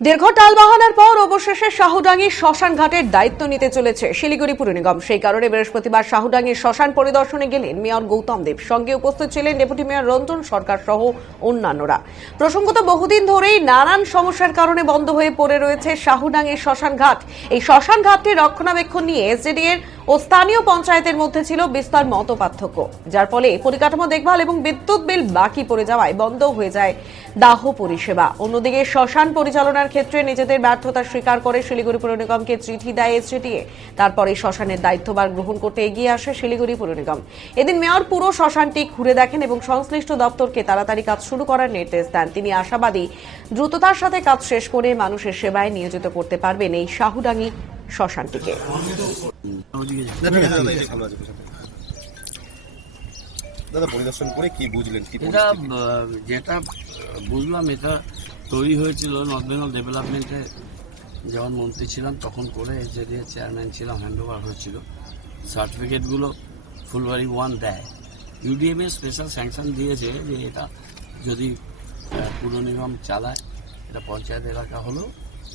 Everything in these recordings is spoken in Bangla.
দীর্ঘ টালবাহানার পর অবশেষে শাহুডাঙ্গির শ্মশান ঘাটের দায়িত্ব নিতে চলেছে শিলিগুড়ি পুর নিগম। সেই কারণে বৃহস্পতিবার শাহুডাঙ্গির শ্মশান পরিদর্শনে গেলেন মেয়র গৌতম দেব। সঙ্গে উপস্থিত ছিলেন ডেপুটি মেয়র রঞ্জন সরকার সহ অন্যান্যরা। প্রসঙ্গত, বহুদিন ধরেই নানান সমস্যার কারণে বন্ধ হয়ে পড়ে রয়েছে শাহুডাঙ্গির শ্মশান ঘাট। এই শ্মশান ঘাটটির রক্ষণাবেক্ষণ নিয়ে এসডিএর ও স্থানীয় পঞ্চায়েতের মধ্যে ছিল বিস্তর মতপার্থক্য, যার ফলে পরিকাঠামো দেখভাল এবং বিদ্যুৎ বিল বাকি পড়ে যাওয়ায় বন্ধ হয়ে যায় দাহ পরিষেবা। অন্যদিকে শ্মশান পরিচালনার ক্ষেত্রে নিজেদের ব্যর্থতা স্বীকার করে শিলিগুড়ি পুর নিগমকে চিঠি দেয় এসডিএ। তারপরে শ্মশানের দায়িত্বভার গ্রহণ করতে এগিয়ে আসে শিলিগুড়ি পুর নিগম। এদিন মেয়র পুরো শ্মশানটি ঘুরে দেখেন এবং সংশ্লিষ্ট দপ্তরকে তাড়াতাড়ি কাজ শুরু করার নির্দেশ দেন। তিনি আশাবাদী দ্রুততার সাথে কাজ শেষ করে মানুষের সেবায় নিয়োজিত করতে পারবেন এই শাহুডাঙ্গি শ্মশানটিকে। দাদা, পরিদর্শন করে কি বুঝলেন? এটা যেটা বুঝলাম, এটা তৈরি হয়েছিল নর্থ বেঙ্গল ডেভেলপমেন্টে যখন মন্ত্রী ছিলাম তখন করে, এসডিএ চেয়ারম্যান ছিলাম, হ্যান্ডওভার হয়েছিল। সার্টিফিকেটগুলো ফুলবাড়ি 1 দেয়। ইউডিএমএ স্পেশাল স্যাংশন দিয়েছে যে এটা যদি পুর নিগম চালায়, এটা পঞ্চায়েত এলাকা হলেও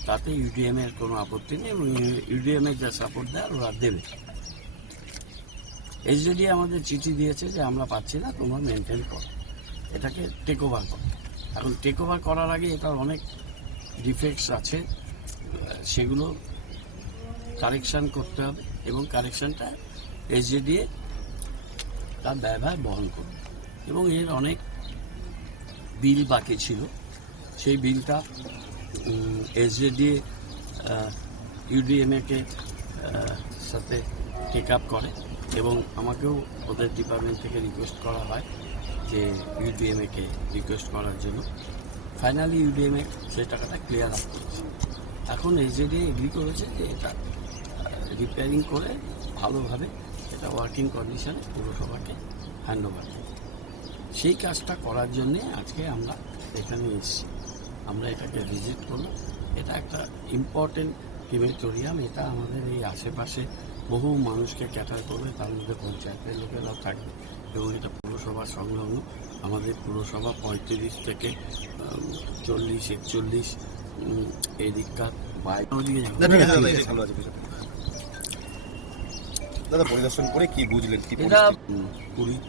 তাতে ইউডিএমের কোনো আপত্তি নেই এবং ইউডিএমএ যা সাপোর্ট দেয় ওরা দেবে। এসডিডি আমাদের চিঠি দিয়েছে যে আমরা পাচ্ছি না, তোমরা মেনটেন করো, এটাকে টেক ওভার করো। এখন টেক ওভার করার আগে এটার অনেক ডিফেক্টস আছে, সেগুলো কারেকশান করতে হবে এবং কারেকশানটা এসডিডি তার ব্যয়ভার বহন করবে। এবং এর অনেক বিল বাকি ছিল, সেই বিলটা এসডিডি ইউডিএমএকে সাথে টেক আপ করে এবং আমাকেও ওদের ডিপার্টমেন্ট থেকে রিকোয়েস্ট করা হয় যে ইউডিএমএকে রিকোয়েস্ট করার জন্য। ফাইনালি ইউডিএমএ সেই টাকাটা ক্লিয়ার আপ করেছে। এখন এসডিএ এগ্রি করেছে যে এটা রিপেয়ারিং করে ভালোভাবে এটা ওয়ার্কিং কন্ডিশনে পুরসভাকে হ্যান্ড ওভার করবে। সেই কাজটা করার জন্যে আজকে আমরা এখানে এসেছি। আমরা এটাকে ভিজিট করলাম। এটা একটা ইম্পর্টেন্ট ক্রিমেটোরিয়াম। এটা আমাদের এই আশেপাশে বহু মানুষকে ক্যাটার করবে, তার মধ্যে পঞ্চায়েতের লোকেরাও থাকবে এবং এটা পুরসভার সংলগ্ন। আমাদের পুরসভা 35 থেকে 40-41 এই দিককার বাইরে। দাদা, পরিদর্শন করে কি বুঝলেন? এটা 20